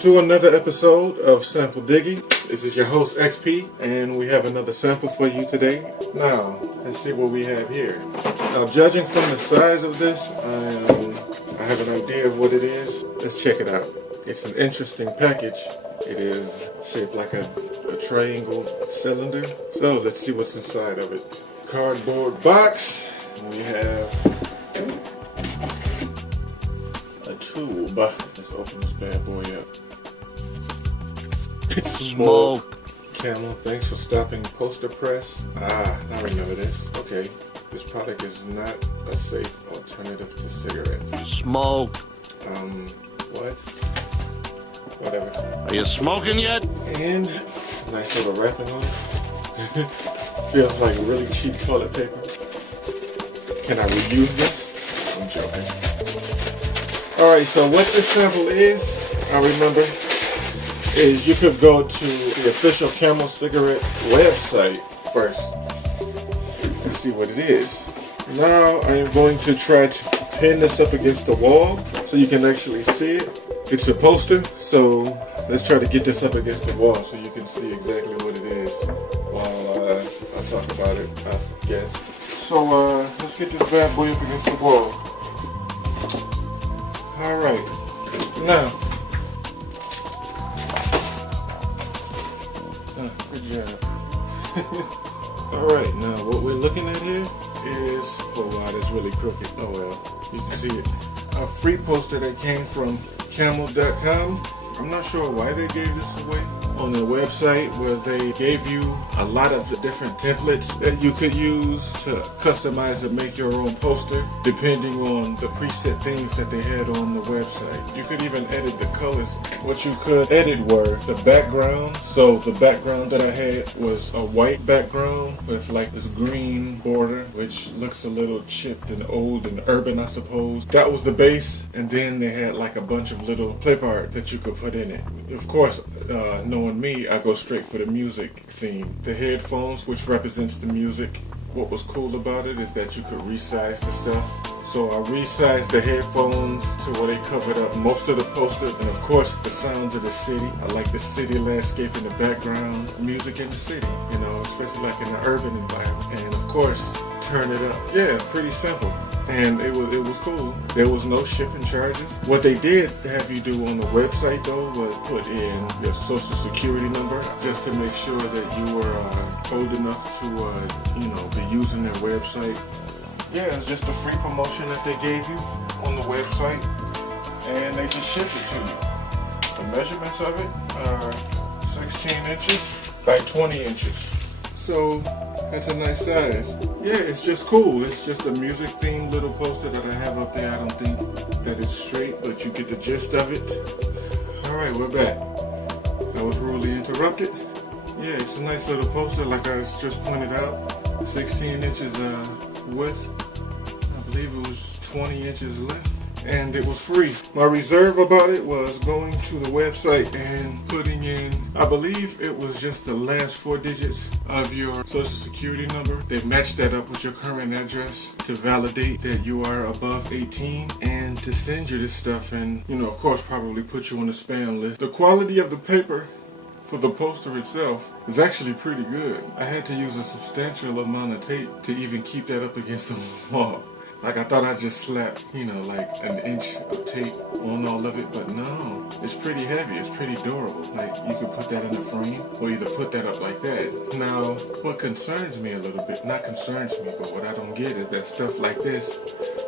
to another episode of Sample Diggy. This is your host XP, and we have another sample for you today. Now, let's see what we have here. Now, judging from the size of this, I have an idea of what it is. Let's check it out. It's an interesting package. It is shaped like a triangle cylinder. So let's see what's inside of it. Cardboard box. We have a tube. Let's open this bad boy up. Smoke. Camel, thanks for stopping poster press. I remember this. Okay, this product is not a safe alternative to cigarettes. Smoke. What? Whatever. Are you smoking yet? And nice little wrapping on it. Feels like really cheap toilet paper. Can I reuse this? I'm joking. Alright, so what this sample is, I remember, is you could go to the official Camel cigarette website first and see what it is. Now I am going to try to pin this up against the wall so you can actually see it. It's a poster, so let's try to get this up against the wall so you can see exactly what it is while I talk about it, I guess. So let's get this bad boy up against the wall. Alright, now, good job. Alright, now what we're looking at here is, oh wow, that's really crooked. Oh well, you can see it. A free poster that came from Camel.com. I'm not sure why they gave this away on their website, where they gave you a lot of the different templates that you could use to customize and make your own poster depending on the preset themes that they had on the website. You could even edit the colors. What you could edit were the background. So the background that I had was a white background with like this green border, which looks a little chipped and old and urban, I suppose. That was the base, and then they had like a bunch of little clip art that you could put in it. Of course, knowing me, I go straight for the music theme. The headphones, which represents the music. What was cool about it is that you could resize the stuff. So I resized the headphones to where they covered up most of the poster, and of course the sounds of the city. I like the city landscape in the background, music in the city, you know, especially like in the urban environment. And of course, turn it up. Yeah, pretty simple. And it was cool. There was no shipping charges. What they did have you do on the website though was put in your social security number just to make sure that you were old enough to be using their website. Yeah, it's just a free promotion that they gave you on the website, and they just shipped it to you. The measurements of it are 16 inches by 20 inches. So that's a nice size. Yeah, it's just cool. It's just a music themed little poster that I have up there. I don't think that it's straight, but you get the gist of it. Alright, we're back. I was rudely interrupted. Yeah, it's a nice little poster like I just pointed out. 16 inches width. I believe it was 20 inches length. And it was free. My reserve about it was going to the website and putting in, I believe it was just the last 4 digits of your social security number. They matched that up with your current address to validate that you are above 18 and to send you this stuff, and of course probably put you on the spam list. The quality of the paper for the poster itself is actually pretty good. I had to use a substantial amount of tape to even keep that up against the wall. Like I thought I just slapped, like an inch of tape on all of it, but no, it's pretty heavy, it's pretty durable. Like you could put that in a frame or either put that up like that. Now, what concerns me a little bit, not concerns me, but what I don't get is that stuff like this,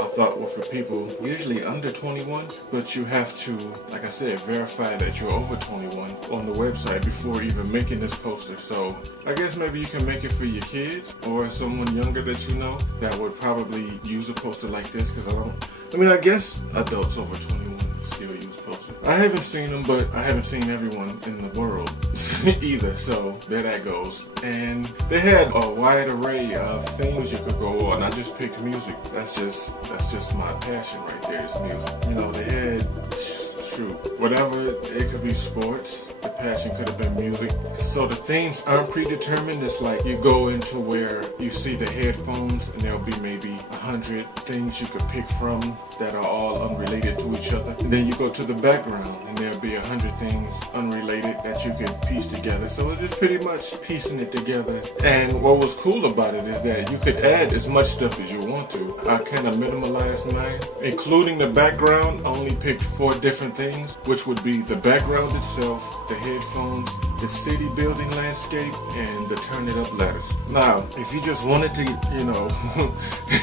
I thought were for people usually under 21, but you have to, like I said, verify that you're over 21 on the website before even making this poster. So I guess maybe you can make it for your kids or someone younger that you know that would probably use a poster like this, because I guess adults over 21 still use posters. I haven't seen them, but I haven't seen everyone in the world either, so there that goes. And they had a wide array of things you could go on. I just picked music. That's just my passion right there, is music. They had shoot, whatever, it could be sports, the passion could have been music. So the themes aren't predetermined. It's like you go into where you see the headphones and there'll be maybe 100 things you could pick from that are all unrelated to each other. And then you go to the background and there'll be 100 things unrelated that you can piece together. So it's just pretty much piecing it together. And what was cool about it is that you could add as much stuff as you want to. I kind of minimalized mine, including the background. I only picked 4 different things, which would be the background itself, the headphones, the city building landscape, and the turn it up ladders. Now, if you just wanted to,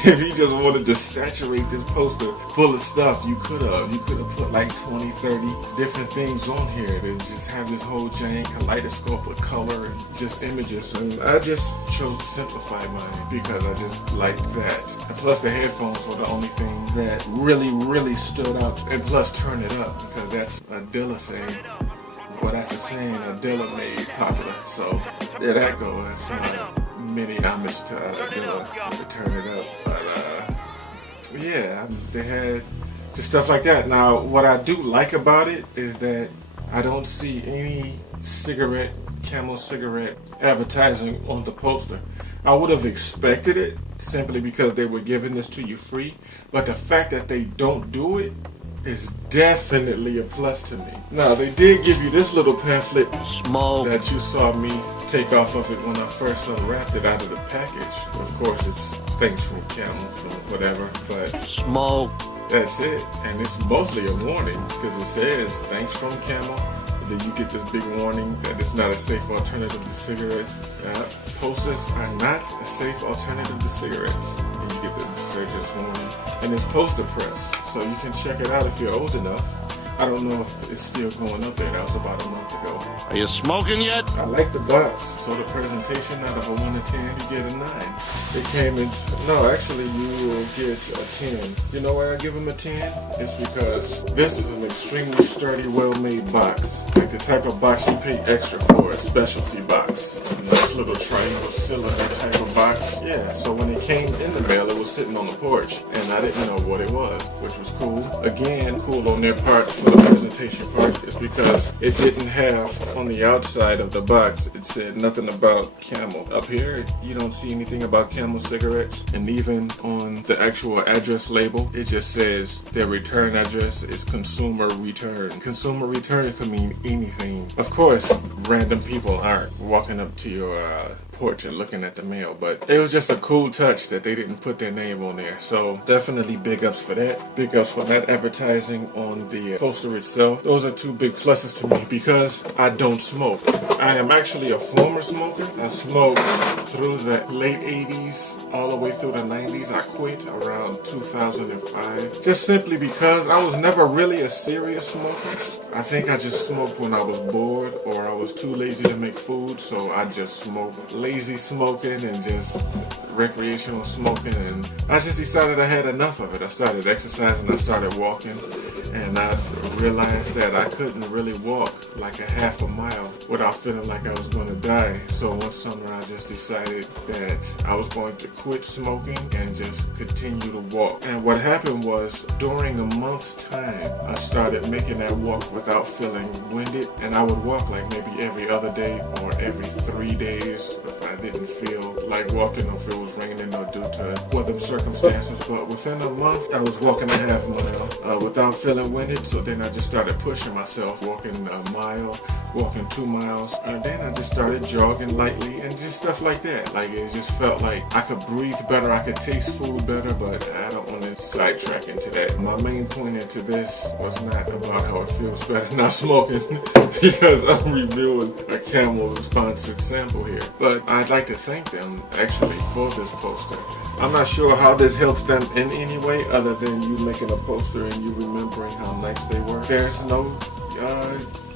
if you just wanted to saturate this poster full of stuff, you could have put like 20, 30 different things on here to just have this whole giant kaleidoscope of color and just images. And I just chose to simplify mine because I just liked that. And plus the headphones were the only thing that really stood out. And plus turn it up, because that's a Dilla saying. Well, that's a saying that Dilla made popular. So there that goes. That's my mini homage to Dilla, to turn it up. But yeah, they had just stuff like that. Now, what I do like about it is that I don't see any Camel cigarette advertising on the poster. I would have expected it simply because they were giving this to you free, but the fact that they don't do it is definitely a plus to me. Now, they did give you this little pamphlet Smoke. that you saw me take off of it when I first unwrapped it out of the package. Of course, it's thanks from Camel, from whatever, but Smoke. that's it. And it's mostly a warning because it says thanks from Camel. Then you get this big warning that it's not a safe alternative to cigarettes. Posters are not a safe alternative to cigarettes. And you get the insurgents warning. And it's poster press, so you can check it out if you're old enough. I don't know if it's still going up there. That was about a month ago. Are you smoking yet? I like the box. So the presentation, out of a 1 to 10, you get a 9. It came in, no, actually you will get a 10. You know why I give them a 10? It's because this is an extremely sturdy, well-made box. Like the type of box you pay extra for, a specialty box. A nice little triangle cylinder type of box. Yeah, so when it came in the mail, it was sitting on the porch, and I didn't know what it was, which was cool. Again, cool on their part. For the presentation part is because it didn't have on the outside of the box, it said nothing about Camel. Up here, you don't see anything about Camel cigarettes, and even on the actual address label, it just says their return address is consumer return. Consumer return can mean anything. Of course, random people aren't walking up to your porch and looking at the mail, but it was just a cool touch that they didn't put their name on there. So definitely big ups for that. Big ups for that advertising on the poster itself. Those are 2 big pluses to me because I don't smoke. I am actually a former smoker. I smoked through the late 80s all the way through the 90s. I quit around 2005 just simply because I was never really a serious smoker. I think I just smoked when I was bored or I was too lazy to make food, so I just smoked. Lazy smoking and just recreational smoking, and I just decided I had enough of it. I started exercising, I started walking, and I realized that I couldn't really walk like a half a mile without feeling like I was going to die. So one summer I just decided that I was going to quit smoking and just continue to walk. And what happened was, during a month's time, I started making that walk without feeling winded, and I would walk like maybe every other day or every 3 days if I didn't feel like walking or if it was raining or due to weather circumstances. But within a month, I was walking a half mile without feeling winded. So then I just started pushing myself, walking a mile, walking 2 miles, and then I just started jogging lightly and just stuff like that. Like, it just felt like I could breathe better, I could taste food better, but I don't want to sidetrack into that. My main point into this was not about how it feels better not smoking because I'm reviewing a Camel sponsored sample here. But I'd like to thank them actually for this poster. I'm not sure how this helps them in any way other than you making a poster and you remembering how nice they were. There's no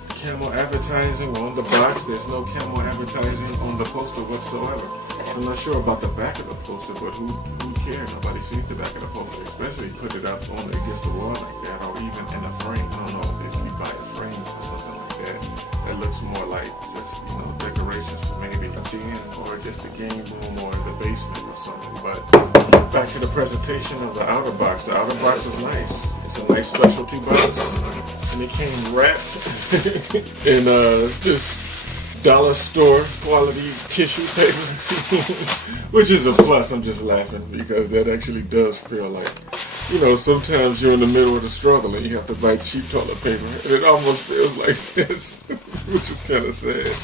Camel advertising on the box. There's no Camel advertising on the poster whatsoever. I'm not sure about the back of the poster, but who cares? Nobody sees the back of the poster, especially put it up on against the wall like that, or even in a frame. I don't know if you buy a frame or something like that. that. That looks more like just, decorations for maybe a den or just a game room or the basement or something. But back to the presentation of the outer box. The outer box is nice. It's a nice specialty box, and it came wrapped in this dollar store quality tissue paper, which is a plus. I'm just laughing because that actually does feel like, sometimes you're in the middle of the struggle and you have to buy cheap toilet paper, and it almost feels like this, which is kind of sad.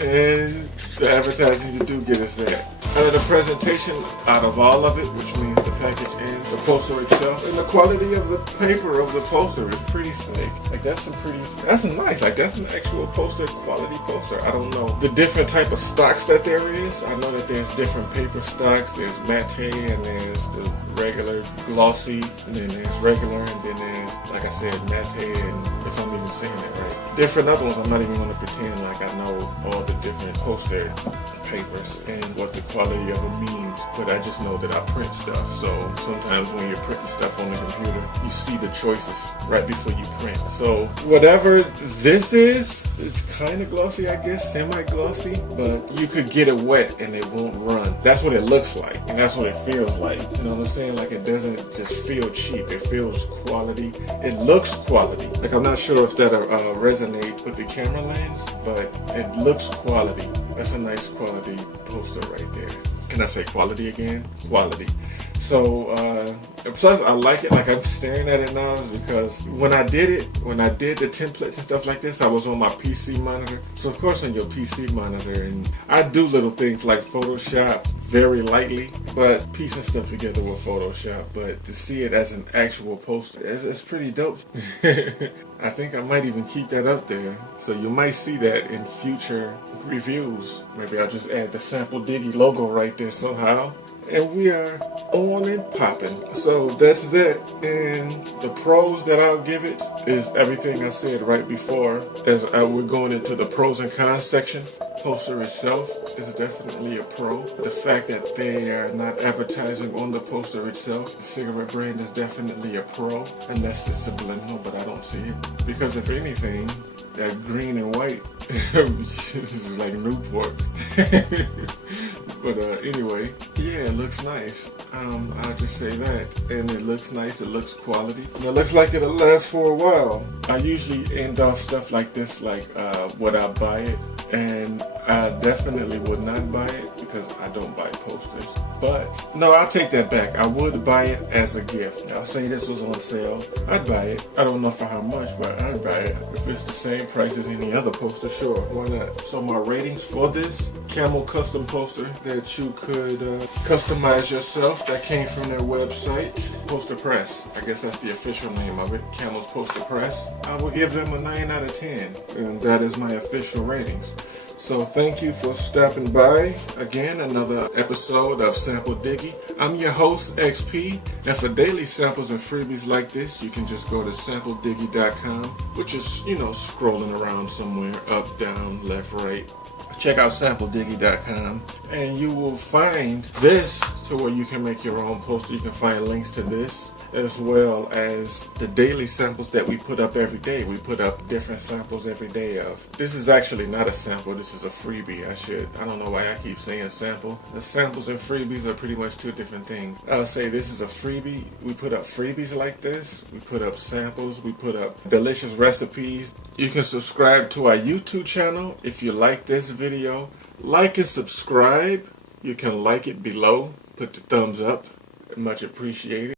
And the advertising you do get is that. The presentation out of all of it, which means the package and the poster itself, and the quality of the paper of the poster is pretty thick. Like that's nice. Like that's an actual poster, quality poster. I don't know the different type of stocks that there is. I know that there's different paper stocks. There's matte and there's the regular glossy, and then there's regular, and then there's, like I said, matte, and if I'm even saying that right, different other ones. I'm not even going to pretend like I know all the different poster papers and what the quality of them means, but I just know that I print stuff. So sometimes when you're printing stuff on the computer, you see the choices right before you print. So whatever this is, it's kind of glossy, I guess, semi-glossy, but you could get it wet and it won't run. That's what it looks like, and that's what it feels like. You know what I'm saying? Like it doesn't just feel cheap. It feels quality. It looks quality. Like I'm not sure if that resonates with the camera lens, but it looks quality. That's a nice quality poster right there. Can I say quality again? Quality. So, plus I like it, like I'm staring at it now, is because when I did the templates and stuff like this, I was on my PC monitor. So of course on your PC monitor, and I do little things like Photoshop very lightly, but piecing stuff together with Photoshop, but to see it as an actual poster, it's pretty dope. I think I might even keep that up there. So you might see that in future reviews. Maybe I'll just add the Sample Diggy logo right there somehow. And we are on and popping. So that's that. And the pros that I'll give it is everything I said right before. As we're going into the pros and cons section. Poster itself is definitely a pro. The fact that they are not advertising on the poster itself, the cigarette brand is definitely a pro, unless it's subliminal, but I don't see it. Because if anything, that green and white is like Newport. But anyway, yeah, it looks nice. I'll just say that. And it looks nice, it looks quality. And it looks like it'll last for a while. I usually end off stuff like this, like would I buy it? And I definitely would not buy it because I don't buy posters. But no, I'll take that back. I would buy it as a gift. I'll say this was on sale, I'd buy it. I don't know for how much, but I'd buy it. If it's the same price as any other poster, sure, why not? So my ratings for this Camel custom poster that you could customize yourself, that came from their website, Poster Press. I guess that's the official name of it, Camel's Poster Press. I will give them a 9 out of 10, and that is my official ratings. So thank you for stopping by. Again, another episode of Sample Diggy. I'm your host, XP, and for daily samples and freebies like this, you can just go to samplediggy.com, which is, scrolling around somewhere, up, down, left, right. Check out samplediggy.com, and you will find this to where you can make your own poster. You can find links to this, as well as the daily samples that we put up every day. We put up different samples every day of. This is actually not a sample, this is a freebie. I don't know why I keep saying sample. The samples and freebies are pretty much two different things. I'll say this is a freebie. We put up freebies like this. We put up samples. We put up delicious recipes. You can subscribe to our YouTube channel if you like this video. Like and subscribe. You can like it below. Put the thumbs up. Much appreciated.